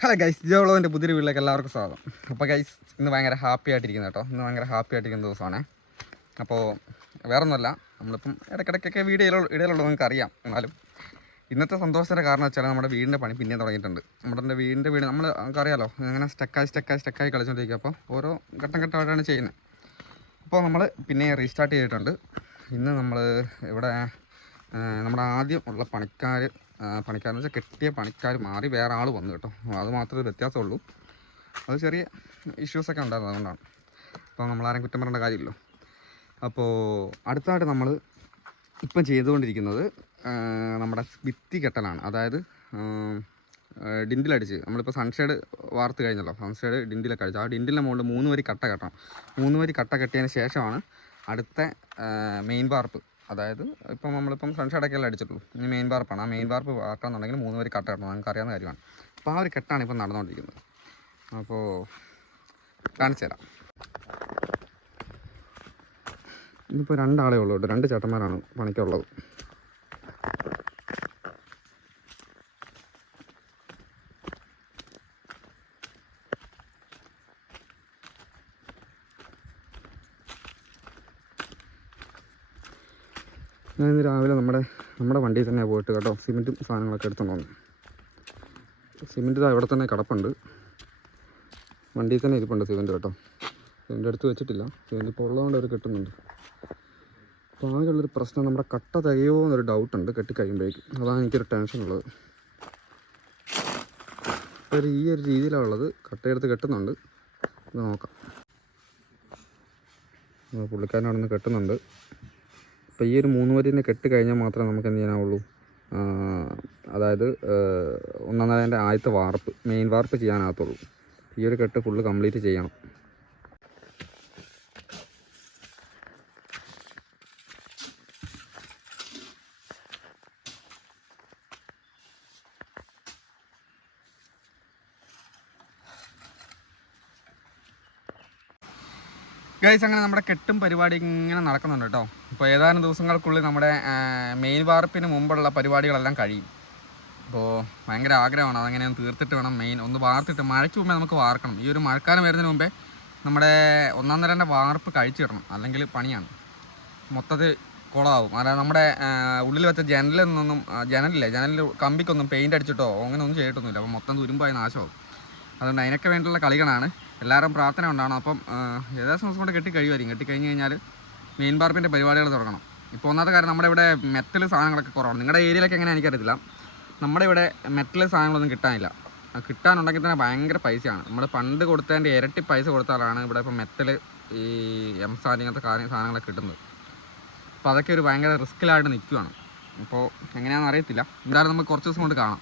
Hello guys ജോളോന്റെ പുതിയ വീട്ടിലേക്ക് എല്ലാവർക്കും സ്വാഗതം. അപ്പോൾ ഗൈസ് ഇന്ന് ഭയങ്കര ഹാപ്പി ആയിട്ടിരിക്കുന്നു കേട്ടോ. ഇന്ന് ഭയങ്കര ഹാപ്പി ആയിട്ടിരിക്കുന്ന ദിവസമാണ്. അപ്പോൾ വേറൊന്നുമല്ല നമ്മളിപ്പം ഇടയ്ക്കിടയ്ക്കൊക്കെ വീഡിയോ ഇടയിലുള്ളത് നിങ്ങൾക്ക് അറിയാം എന്നാലും ഇന്നത്തെ സന്തോഷത്തിന്റെ കാരണം വെച്ചാൽ നമ്മുടെ വീടിന്റെ പണി പിന്നെയും തുടങ്ങിയിട്ടുണ്ട്. നമ്മുടെ വീടിന്റെ വീട് നമ്മൾ നമുക്കറിയാലോ ഇങ്ങനെ സ്റ്റക്കായി സ്റ്റക്കായി സ്റ്റക്കായി കളിച്ചുകൊണ്ടിരിക്കുക അപ്പോൾ ഓരോ ഘട്ടം ഘട്ടമായിട്ടാണ് ചെയ്യുന്നത് അപ്പോൾ നമ്മൾ പിന്നെ റീസ്റ്റാർട്ട് ചെയ്തിട്ടുണ്ട്. ഇന്ന് നമ്മൾ ഇവിടെ നമ്മുടെ ആദ്യം ഉള്ള പണിക്കാർ പണിക്കാരെന്ന് വെച്ചാൽ കിട്ടിയ പണിക്കാർ മാറി വേറെ ആൾ വന്നു കേട്ടോ. അത് മാത്രമേ വ്യത്യാസമുള്ളൂ. അത് ചെറിയ ഇഷ്യൂസൊക്കെ ഉണ്ടായിരുന്നു അതുകൊണ്ടാണ്. അപ്പോൾ നമ്മളാരും കുറ്റം പറയേണ്ട കാര്യമില്ലല്ലോ. അപ്പോൾ അടുത്തായിട്ട് നമ്മൾ ഇപ്പം ചെയ്തുകൊണ്ടിരിക്കുന്നത് നമ്മുടെ ഭിത്തി കെട്ടലാണ്. അതായത് ഡിൻഡിലടിച്ച് നമ്മളിപ്പോൾ സൺഷെയ്ഡ് വാർത്ത് കഴിഞ്ഞല്ലോ. സൺഷെയ്ഡ് ഡിൻഡിലൊക്കെ അടിച്ചു. ആ ഡിൻഡിലെ മുകളിൽ മൂന്ന് വരി കട്ട കെട്ടണം. മൂന്ന് വരി കട്ട കെട്ടിയതിന് ശേഷമാണ് അടുത്ത മെയിൻ വാർപ്പ്. അതായത് ഇപ്പം നമ്മളിപ്പം ഫ്രണ്ട്സ് അല്ലേ അടിച്ചിട്ടുള്ളൂ. ഇനി മെയിൻ വാർപ്പാണ്. ആ മെയിൻ വാർപ്പ് ആക്കണമെന്നുണ്ടെങ്കിൽ മൂന്ന് പേര് കട്ട് കെട്ടണം നമുക്ക് അറിയാവുന്ന കാര്യമാണ്. അപ്പോൾ ആ ഒരു കെട്ടാണ് ഇപ്പം നടന്നുകൊണ്ടിരിക്കുന്നത്. അപ്പോൾ കാണിച്ചു തരാം. ഇനിയിപ്പോൾ രണ്ടാളേ ഉള്ളൂ രണ്ട് ചേട്ടന്മാരാണ് പണിക്കുള്ളത്. ഞാൻ ഇന്ന് രാവിലെ നമ്മുടെ നമ്മുടെ വണ്ടിയിൽ തന്നെ പോയിട്ട് കേട്ടോ സിമെന്റും സാധനങ്ങളൊക്കെ എടുത്തുകൊണ്ട് വന്നു. സിമെന്റ് ഇതാ ഇവിടെ തന്നെ കിടപ്പുണ്ട്. വണ്ടിയിൽ തന്നെ ഇരിപ്പുണ്ട് സിമെന്റ് കേട്ടോ. സിമെന്റ് എടുത്ത് വെച്ചിട്ടില്ല. സിമെന്റ് ഇപ്പോൾ ഉള്ളതുകൊണ്ട് അവർ കിട്ടുന്നുണ്ട്. അപ്പോൾ ആകെയുള്ളൊരു പ്രശ്നം നമ്മുടെ കട്ട തികയോ എന്നൊരു ഡൗട്ടുണ്ട് കെട്ടിക്കഴിയുമ്പോഴേക്കും. അതാണ് എനിക്കൊരു അപ്പോൾ ഒരു ഈ ഒരു രീതിയിലാണ് ഉള്ളത്. കട്ടയെടുത്ത് കെട്ടുന്നുണ്ട്. നോക്കാം. പുള്ളിക്കാരനാണെന്ന് കെട്ടുന്നുണ്ട്. അപ്പോൾ ഈ ഒരു മൂന്ന് വരിനെ കെട്ട് കഴിഞ്ഞാൽ മാത്രമേ നമുക്ക് എന്ത് ചെയ്യാനാവുള്ളൂ? അതായത് ഒന്നാം നിലന്റെ ആദ്യത്തെ വാർപ്പ് മെയിൻ വാർപ്പ് ചെയ്യാനാകത്തുള്ളൂ. ഈ ഒരു കെട്ട് ഫുള്ള് കംപ്ലീറ്റ് ചെയ്യണം. ഗൈസ് അങ്ങനെ നമ്മുടെ കെട്ടും പരിപാടി ഇങ്ങനെ നടക്കുന്നുണ്ട് കേട്ടോ. ഇപ്പോൾ ഏതാനും ദിവസങ്ങൾക്കുള്ളിൽ നമ്മുടെ മെയിൻ വാർപ്പിന് മുമ്പുള്ള പരിപാടികളെല്ലാം കഴിയും. അപ്പോൾ ഭയങ്കര ആഗ്രഹമാണ്. അതങ്ങനെ ഒന്ന് തീർത്തിട്ട് വേണം മെയിൻ ഒന്ന് വാർത്തിട്ട് മഴയ്ക്ക് മുമ്പേ നമുക്ക് വാർക്കണം. ഈ ഒരു മഴക്കാലം വരുന്നതിന് മുമ്പേ നമ്മുടെ ഒന്നാം നിലന്റെ വാർപ്പ് കഴിച്ചു കഴിച്ചിടണം. അല്ലെങ്കിൽ പണിയാണ്. മൊത്തത്തിൽ കുളമാവും അതായത് നമ്മുടെ ഉള്ളിൽ വെച്ച ജനലിൽ നിന്നൊന്നും ജനലില്ലേ? ജനലിൽ കമ്പിക്കൊന്നും പെയിന്റ് അടിച്ചിട്ടോ അങ്ങനെ ഒന്നും ചെയ്തിട്ടൊന്നുമില്ല. അപ്പോൾ മൊത്തം തുരുമ്പായി നാശമാവും. അതുകൊണ്ട് അതിനൊക്കെ വേണ്ടിയുള്ള കളികളാണ് എല്ലാവരും പ്രാർത്ഥന ഉണ്ടാവണം അപ്പം ഏകദേശം ദിവസം കൊണ്ട് കെട്ടി കഴിയുമായിരിക്കും. കെട്ടി കഴിഞ്ഞ് കഴിഞ്ഞാൽ മെയിൻ പാർപ്പിന്റെ പരിപാടികൾ തുടങ്ങണം. ഇപ്പോൾ ഒന്നാമത്തെ കാര്യം നമ്മുടെ ഇവിടെ മെറ്റൽ സാധനങ്ങളൊക്കെ കുറവാണ്. നിങ്ങളുടെ ഏരിയയിലൊക്കെ എങ്ങനെ എനിക്കറിയത്തില്ല. നമ്മുടെ ഇവിടെ മെറ്റൽ സാധനങ്ങളൊന്നും കിട്ടാനില്ല. കിട്ടാനുണ്ടെങ്കിൽ തന്നെ ഭയങ്കര പൈസയാണ്. നമ്മൾ പണ്ട് കൊടുത്തതിന്റെ ഇരട്ടി പൈസ കൊടുത്താലാണ് ഇവിടെ ഇപ്പോൾ മെറ്റൽ ഈ എം ഇങ്ങനത്തെ കാര്യ സാധനങ്ങളൊക്കെ കിട്ടുന്നത്. അപ്പോൾ അതൊക്കെ ഒരു ഭയങ്കര റിസ്ക്കിലായിട്ട് നിൽക്കുകയാണ് അപ്പോൾ എങ്ങനെയാണെന്ന് അറിയത്തില്ല. എന്തായാലും നമുക്ക് കുറച്ച് ദിവസം കൊണ്ട് കാണാം.